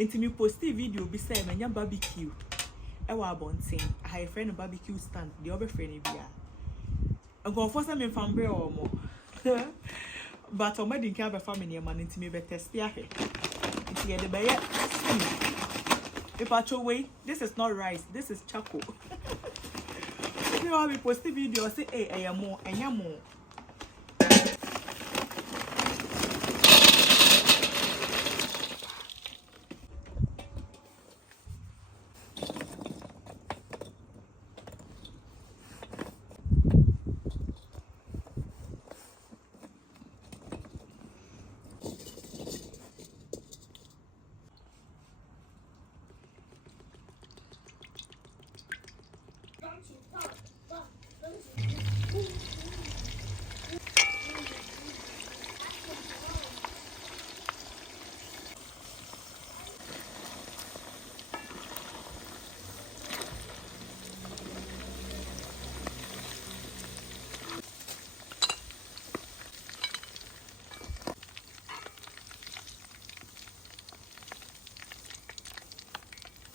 Nti me posti video bi say menya barbecue. Ewa abonten. I have a friend barbecue stand. The other friend bia. Go for some fambre or more. But o madin ka be family man nti me be test ya he. Nti ye de be ye. If I show way, this is not rice, this is charcoal. You know, we post the video say, hey, I am more,